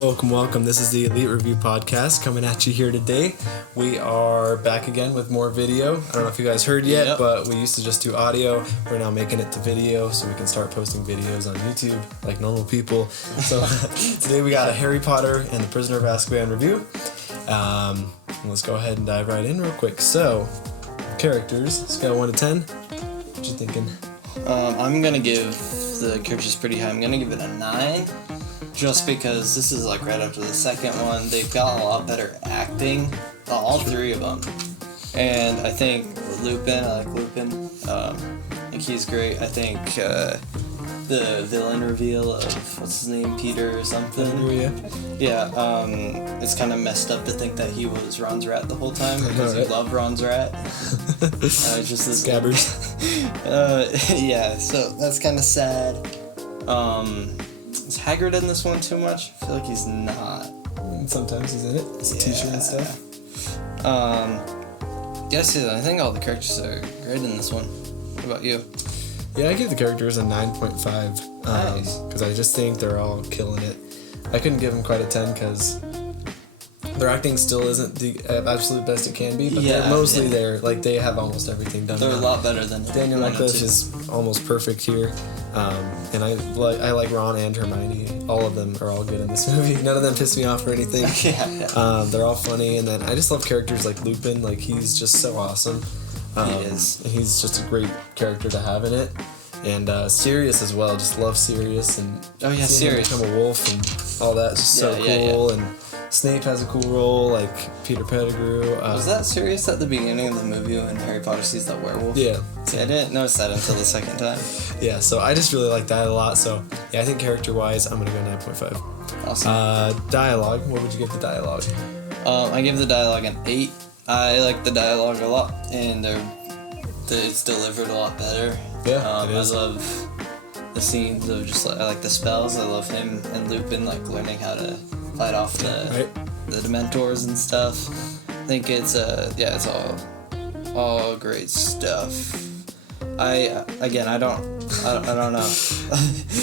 Welcome. This is the ELEET Review Podcast coming at you here today. We are back again with more video. I don't know if you guys heard yet, but we used to just do audio. We're now making it to video so we can start posting videos on YouTube like normal people. So today we got a Harry Potter and the Prisoner of Azkaban review. Let's go ahead and dive right in real quick. So, characters, scale 1 to 10. What you thinking? I'm going to give the characters pretty high. I'm going to give it a 9. Just because this is like right after the second one. They've got a lot better acting, all three of them. And I think Lupin, I like Lupin. I think he's great. I think the villain reveal of, what's his name, Peter or something? Yeah, it's kind of messed up to think that he was Ron's rat the whole time because he loved Ron's rat. Just this Scabbers. Yeah, so that's kind of sad. Is Hagrid in this one too much? I feel like he's not. Sometimes he's in it. His t-shirt and stuff. Yes, I think all the characters are great in this one. What about you? Yeah, I give the characters a 9.5. Nice. Because I just think they're all killing it. I couldn't give them quite a 10 because their acting still isn't the absolute best it can be, but they're mostly there. Like, they have almost everything done. They're a lot better than Daniel Radcliffe is almost perfect here. And I like Ron and Hermione. All of them are all good in this movie. None of them piss me off or anything. They're all funny, and then I just love characters like Lupin. Like, he's just so awesome. He is. And he's just a great character to have in it. And Sirius as well. Just love Sirius and Sirius become a wolf and all that. Just so cool. And Snape has a cool role, like Peter Pettigrew. Was that Sirius at the beginning of the movie when Harry Potter sees that werewolf? Yeah. See, I didn't notice that until the second time. Yeah, so I just really like that a lot. So, yeah, I think character-wise, I'm going to go 9.5. Awesome. Dialogue. What would you give the dialogue? I give the dialogue an 8. I like the dialogue a lot, and it's delivered a lot better. Yeah, it is. I love the scenes of just I like the spells. I love him and Lupin learning how to fight off the Dementors and stuff. I think it's all great stuff. I don't know.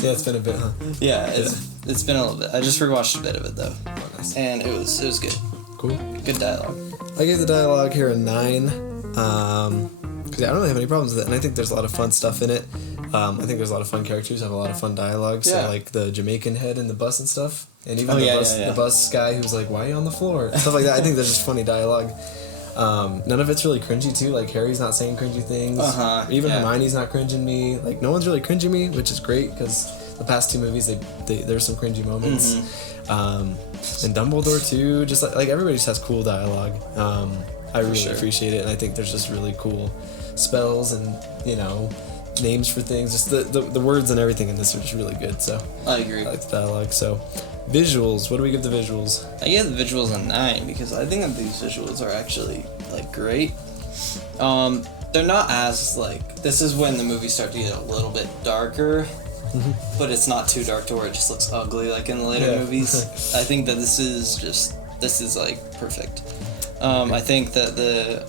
Yeah, it's been a bit, huh? Yeah, it's been a little bit. I just rewatched a bit of it though, and it was good. Cool. Good dialogue. I gave the dialogue here a 9. Because I don't really have any problems with it, and I think there's a lot of fun stuff in it. I think there's a lot of fun characters, have a lot of fun dialogue. So like the Jamaican head in the bus and stuff, and even the bus guy who's like, "Why are you on the floor?" Stuff like that. I think there's just funny dialogue. None of it's really cringy too. Like, Harry's not saying cringy things. Even Hermione's not cringing me. Like, no one's really cringing me, which is great because the past two movies there's some cringy moments. And Dumbledore too. Just like everybody just has cool dialogue. I really appreciate it, and I think there's just really cool spells and names for things. Just the words and everything in this are just really good. So I agree. I like the dialogue. So visuals. What do we give the visuals? I give the visuals a 9 because I think that these visuals are actually great. They're not as this is when the movies start to get a little bit darker, but it's not too dark to where it just looks ugly like in the later movies. I think that this is perfect. I think that the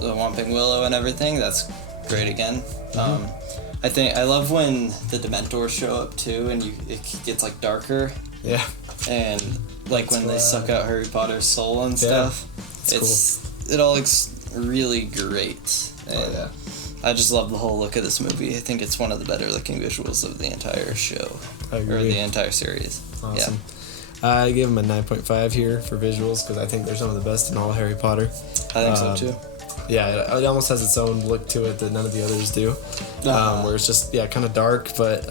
Whomping Willow and everything, that's great again. I love when the Dementors show up too, and it gets darker. Yeah. And when they suck out Harry Potter's soul and stuff, it all looks really great. And I just love the whole look of this movie. I think it's one of the better looking visuals of the entire show or the entire series. Awesome. I give them a 9.5 here for visuals because I think they're some of the best in all Harry Potter. I think so too. Yeah, it almost has its own look to it that none of the others do. Where it's just kind of dark, but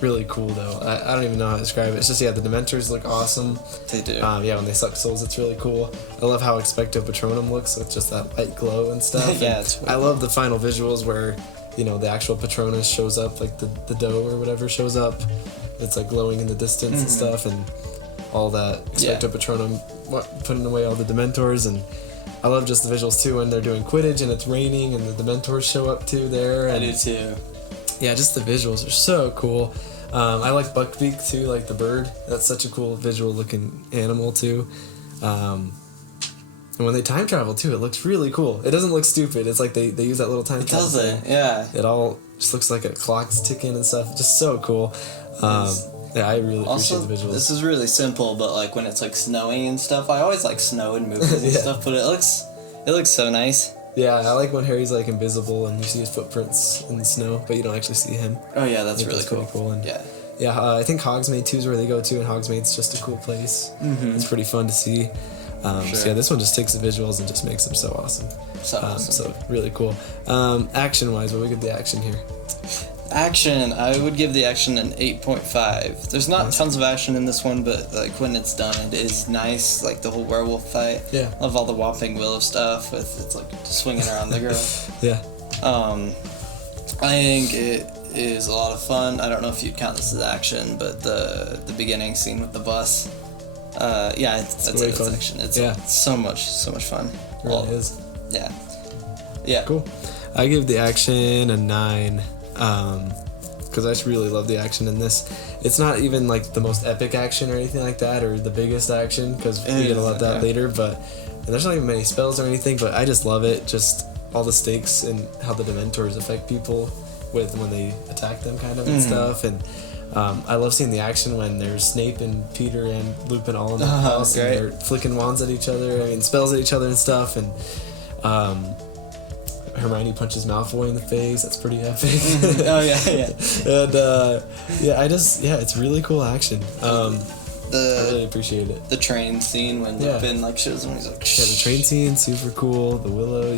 really cool though. I don't even know how to describe it. It's just the Dementors look awesome. They do. When they suck souls, it's really cool. I love how EXPECTO Patronum looks with just that white glow and stuff. It's cool. I love the final visuals where the actual Patronus shows up, like the dough or whatever shows up. It's glowing in the distance and stuff, and all that EXPECTO Patronum putting away all the Dementors. And I love just the visuals too when they're doing Quidditch and it's raining and the Dementors show up too there. And I do too. Yeah, just the visuals are so cool. I like Buckbeak too, like the bird. That's such a cool visual looking animal too. And when they time travel too, it looks really cool. It doesn't look stupid. It's like they use that little time travel. It doesn't, yeah. It all just looks like a clock's ticking and stuff. Just so cool. Yeah, I really also, appreciate the visuals. This is really simple, but like when it's like snowing and stuff, I always like snow in movies and stuff, but it looks so nice. Yeah, I like when Harry's like invisible and you see his footprints in the snow, but you don't actually see him. Oh yeah, that's really cool. Pretty cool. And yeah, I think Hogsmeade too is where they go to, and Hogsmeade's just a cool place. Mm-hmm. It's pretty fun to see. Sure. So yeah, this one just takes the visuals and just makes them so awesome. So really cool. Action wise, what we get the action here? Action, I would give the action an 8.5. There's not tons of action in this one, but like when it's done, it is nice. Like the whole werewolf fight. Yeah. Love all the Whopping Willow stuff with it's like swinging around the girl. Yeah. I think it is a lot of fun. I don't know if you'd count this as action, but the beginning scene with the bus. That's it. It's action. It's so much fun. It really is. Yeah. Cool. I give the action a 9. Because I just really love the action in this. It's not even like the most epic action or anything like that, or the biggest action, because we get a lot of that later. And there's not even many spells or anything, but I just love it. Just all the stakes and how the Dementors affect people when they attack them, kind of, and stuff. And I love seeing the action when there's Snape and Peter and Lupin all in the house, and they're flicking wands at each other, spells at each other and stuff. And Hermione punches Malfoy in the face. That's pretty epic. And it's really cool action. I really appreciate it. The train scene when Lupin like shows him, he's like, yeah, the train scene, super cool. The Willow,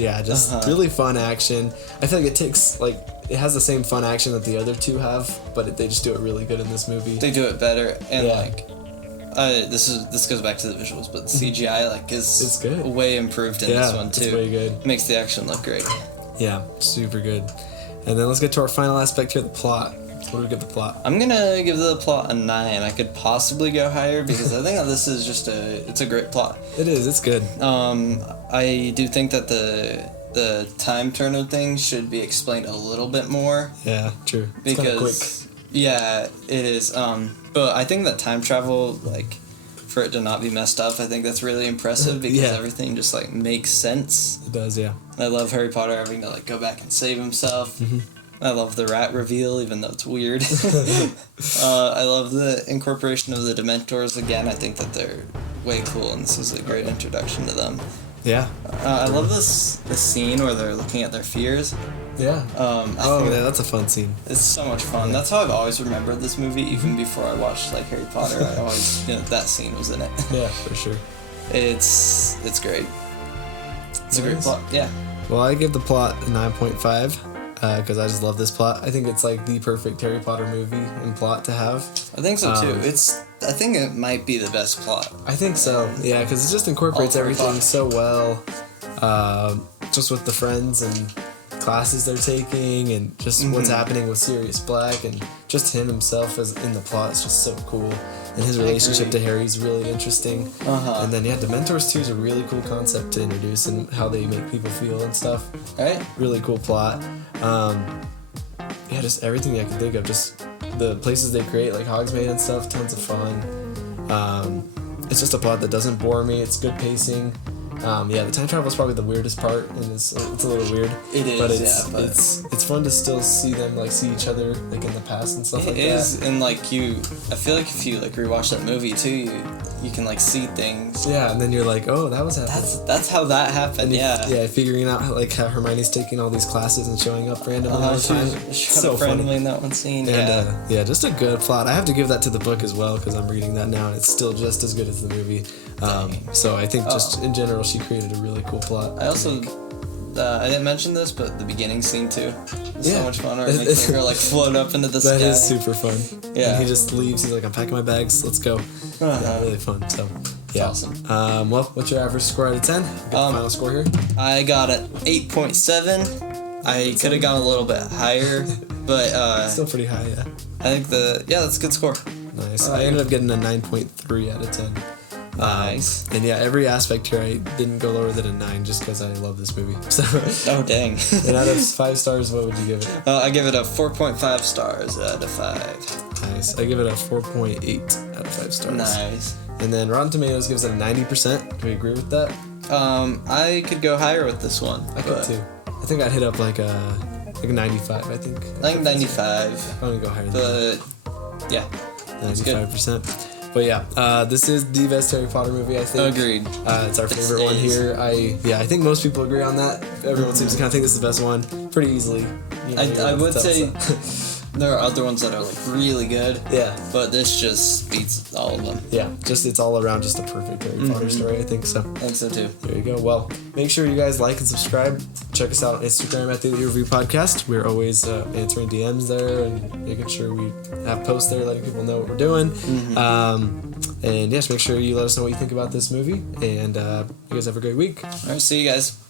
really fun action. I feel like it has the same fun action that the other two have, but they just do it really good in this movie. They do it better, and this goes back to the visuals, but the CGI is good. Way improved in this one too. It's way good. It makes the action look great. Yeah, super good. And then let's get to our final aspect here, the plot. What do we get the plot? I'm gonna give the plot a 9. I could possibly go higher because I think that this is just it's a great plot. It is. It's good. I do think that the time turner thing should be explained a little bit more. Yeah, true. It's kind of quick. Yeah, it is. But I think that time travel, for it to not be messed up, I think that's really impressive because everything just makes sense. It does, yeah. I love Harry Potter having to go back and save himself. Mm-hmm. I love the rat reveal, even though it's weird. I love the incorporation of the Dementors again. I think that they're way cool, and this is a great introduction to them. Yeah. I love this scene where they're looking at their fears. Yeah. That's a fun scene. It's so much fun. That's how I've always remembered this movie, even before I watched Harry Potter. I always that scene was in it. Yeah, for sure. It's great. It's a great plot. Yeah. Well, I give the plot a 9.5 because I just love this plot. I think it's the perfect Harry Potter movie and plot to have. I think so too. I think it might be the best plot. I think so. Yeah, because it just incorporates everything so well. Just with the friends and classes they're taking, and just what's happening with Sirius Black, and just him himself as in the plot is just so cool. And his relationship to Harry's really interesting. And then Dementors too is a really cool concept to introduce, and how they make people feel and stuff. Right. Really cool plot. Just everything I can think of. Just the places they create, like Hogsmeade and stuff. Tons of fun. It's just a plot that doesn't bore me. It's good pacing. The time travel is probably the weirdest part, and it's a little weird. It is, but it's fun to still see them see each other in the past and stuff like that. It is, and I feel like if you rewatch that movie too, you can see things. Yeah, and then you're like, oh, that was happening. That's how that happened. Yeah, figuring out how Hermione's taking all these classes and showing up randomly all the time. So randomly in that one scene. And just a good plot. I have to give that to the book as well, because I'm reading that now, and it's still just as good as the movie. So I think just in general, she created a really cool plot. I also, I didn't mention this, but the beginning scene too. It's so much fun. Or it makes the girl float up into the sky. That is super fun. Yeah. And he just leaves. He's like, I'm packing my bags. Let's go. Yeah, really fun. So, yeah. Awesome. Well, what's your average score out of 10? Got the final score here. I got an 8.7. I could have gone a little bit higher, but still pretty high, yeah. I think that's a good score. Nice. I ended up getting a 9.3 out of 10. Nice. And every aspect here I didn't go lower than a 9 just because I love this movie. So. Oh dang. And out of 5 stars, what would you give it? I give it a 4.5 stars out of 5. Nice. I give it a 4.8 out of 5 stars. Nice. And then Rotten Tomatoes gives it a 90%. Do we agree with that? I could go higher with this one. I could too. I think I'd hit up like a 95, I think. I think 95. I want to go higher than that. Yeah. 95%. But yeah, this is the best Harry Potter movie, I think. Agreed. It's our favorite one here. I think most people agree on that. Everyone seems to kind of think this is the best one pretty easily. I would say there are other ones that are like really good. Yeah. But this just beats all of them. Yeah, just it's all around just a perfect Harry Potter story, I think so. I think so too. There you go. Well, make sure you guys like and subscribe. Check us out on Instagram at the ELEET Review Podcast. We're always answering DMs there and making sure we have posts there, letting people know what we're doing. And yes, make sure you let us know what you think about this movie. And you guys have a great week. All right, see you guys.